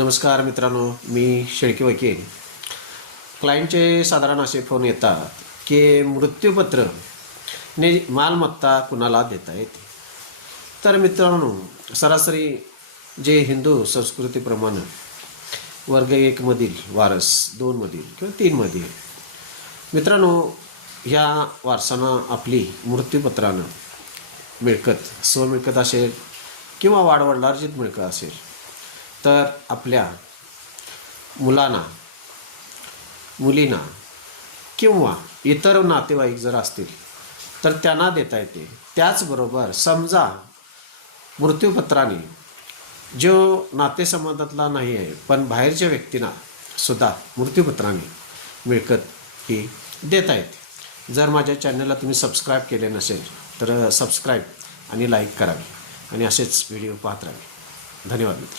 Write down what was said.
नमस्कार मित्रांनो मी शेळके वकील क्लायंटचे साधारण असे फोन येतात की मृत्यूपत्र ने मालमत्ता कुणाला देता येते? तर मित्रांनो सरासरी जे हिंदू संस्कृतीप्रमाणे वर्ग एकमधील वारस दोनमधील किंवा तीनमधील मित्रांनो ह्या वारसानं आपली मृत्यूपत्रानं मिळकत स्वमिळकत असेल किंवा वाडवडिलार्जित मिळकत असेल तर आपल्या मुलांना मुलींना किंवा इतर नातेवाईक जर असतील तर त्यांना देता येते. त्याचबरोबर समजा मृत्यूपत्राने जो नातेसंबंधातला नाही आहे पण बाहेरच्या व्यक्तींना सुद्धा मृत्यूपत्राने मिळकत ही देता येते. जर माझ्या चॅनलला तुम्ही सबस्क्राईब केले नसेल तर सबस्क्राईब आणि लाईक करावी आणि असेच व्हिडिओ पाहत राहावे. धन्यवाद मित्र.